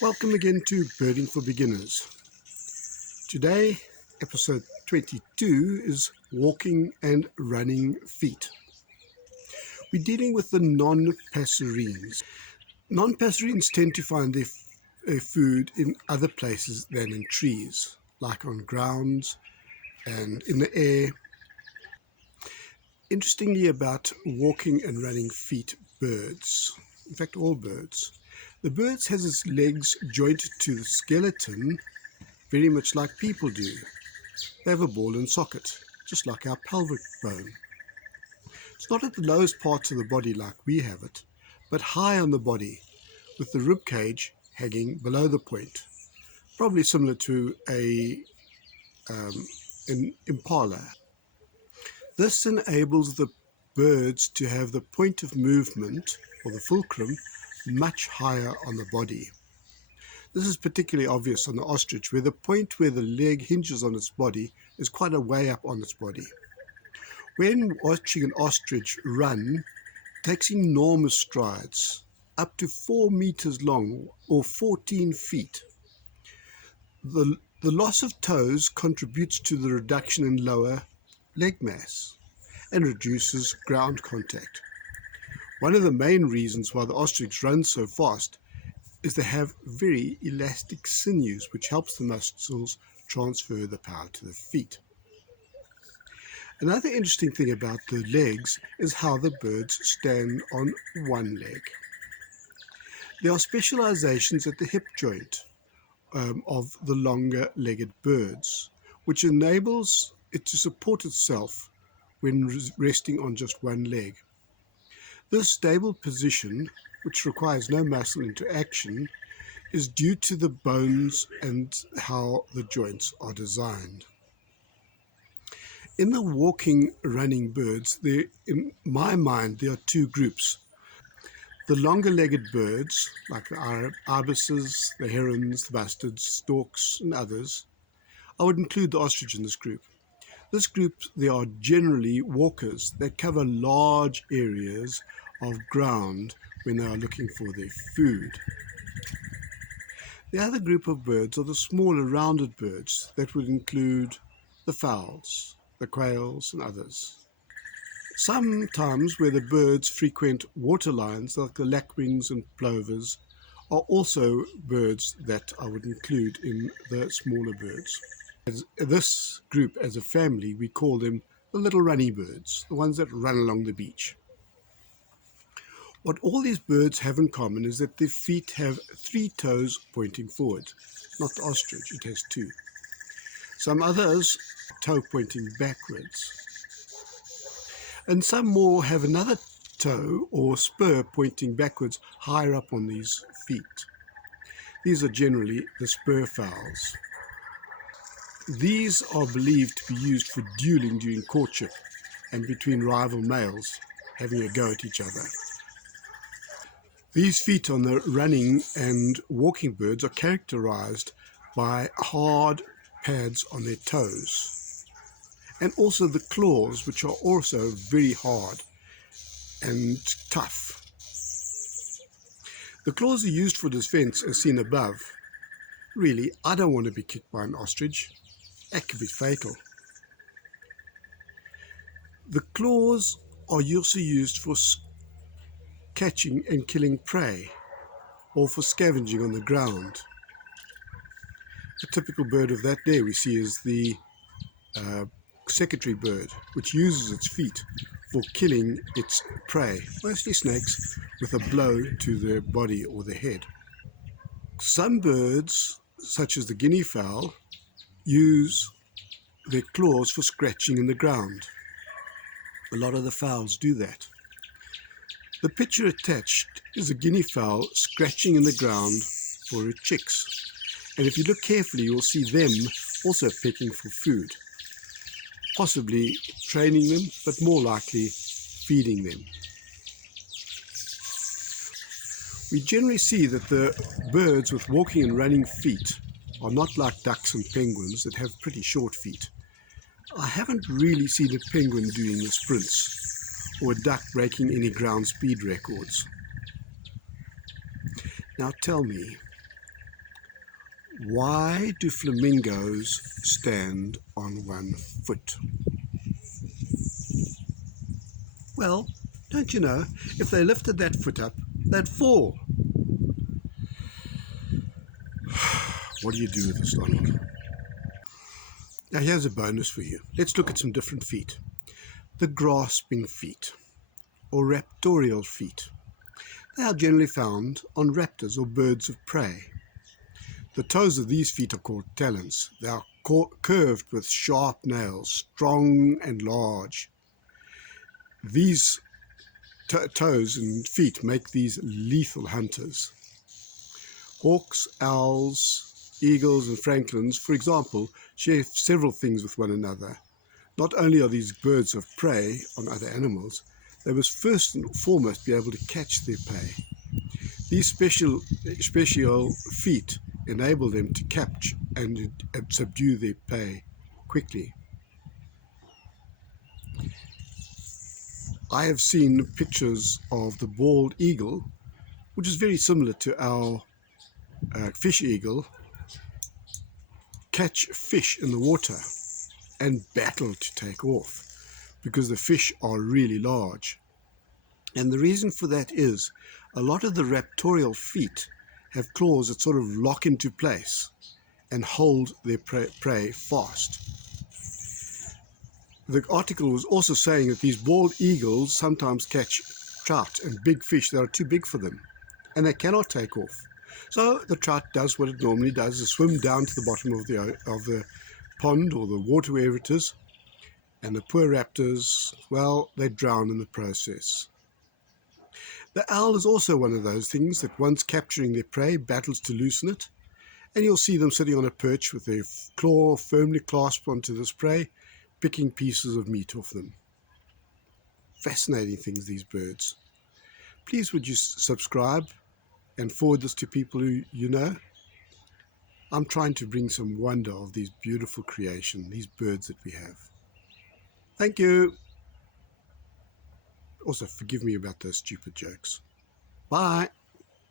Welcome again to Birding for Beginners. Today, episode 22 is walking and running feet. We're dealing with the non-passerines. Non-passerines tend to find their food in other places than in trees, like on grounds and in the air. Interestingly about walking and running feet birds, in fact all birds, the bird has its legs jointed to the skeleton very much like people do. They have a ball and socket, just like our pelvic bone. It's not at the lowest parts of the body like we have it, but high on the body, with the rib cage hanging below the point, probably similar to an impala. This enables the birds to have the point of movement, or the fulcrum, much higher on the body. This is particularly obvious on the ostrich, where the point where the leg hinges on its body is quite a way up on its body. When watching an ostrich run, it takes enormous strides, up to 4 meters long or 14 feet. The loss of toes contributes to the reduction in lower leg mass and reduces ground contact. One of the main reasons why the ostrich runs so fast is they have very elastic sinews, which helps the muscles transfer the power to the feet. Another interesting thing about the legs is how the birds stand on one leg. There are specializations at the hip joint of the longer-legged birds, which enables it to support itself when resting on just one leg. This stable position, which requires no muscle interaction, is due to the bones and how the joints are designed. In the walking, running birds, in my mind, there are two groups. The longer-legged birds, like the ibises, the herons, the bustards, storks, and others. I would include the ostrich in this group. This group, they are generally walkers that cover large areas of ground when they are looking for their food. The other group of birds are the smaller rounded birds that would include the fowls, the quails, and others. Sometimes where the birds frequent water lines, like the lapwings and plovers, are also birds that I would include in the smaller birds. This group, as a family, we call them the little runny birds, the ones that run along the beach. What all these birds have in common is that their feet have 3 toes pointing forward. Not the ostrich, it has 2. Some others, toe pointing backwards. And some more have another toe or spur pointing backwards higher up on these feet. These are generally the spur fowls. These are believed to be used for dueling during courtship and between rival males having a go at each other. These feet on the running and walking birds are characterized by hard pads on their toes, and also the claws, which are also very hard and tough. The claws are used for defense, as seen above. Really, I don't want to be kicked by an ostrich. That could be fatal. The claws are also used for catching and killing prey, or for scavenging on the ground. A typical bird of that day we see is the secretary bird, which uses its feet for killing its prey, mostly snakes, with a blow to the body or the head. Some birds, such as the guinea fowl, use their claws for scratching in the ground. A lot of the fowls do that. The picture attached is a guinea fowl scratching in the ground for her chicks. And if you look carefully, you'll see them also pecking for food. Possibly training them, but more likely feeding them. We generally see that the birds with walking and running feet are not like ducks and penguins that have pretty short feet. I haven't really seen a penguin doing the sprints, or a duck breaking any ground speed records. Now tell me, Why do flamingos stand on one foot? Well, don't you know, if they lifted that foot up, they'd fall. What do you do with this, Donald? Now here's a bonus for you. Let's look at some different feet. The grasping feet, or raptorial feet. They are generally found on raptors or birds of prey. The toes of these feet are called talons. They are curved with sharp nails, strong and large. These toes and feet make these lethal hunters. Hawks, owls, eagles and francolins, for example, share several things with one another. Not only are these birds of prey on other animals, they must first and foremost be able to catch their prey. These special feet enable them to capture and subdue their prey quickly. I have seen pictures of the bald eagle, which is very similar to our fish eagle, catch fish in the water and battle to take off because the fish are really large. And the reason for that is a lot of the raptorial feet have claws that sort of lock into place and hold their prey fast. The article was also saying that these bald eagles sometimes catch trout and big fish that are too big for them, and they cannot take off. So the trout does what it normally does, is swim down to the bottom of the pond or the water, wherever it is, and the poor raptors, well, they drown in the process. The owl is also one of those things that, once capturing their prey, battles to loosen it, and you'll see them sitting on a perch with their claw firmly clasped onto this prey, picking pieces of meat off them. Fascinating things, these birds. Please would you subscribe and forward this to people who you know. I'm trying to bring some wonder of these beautiful creation, these birds that we have. Thank you. Also, forgive me about those stupid jokes. Bye.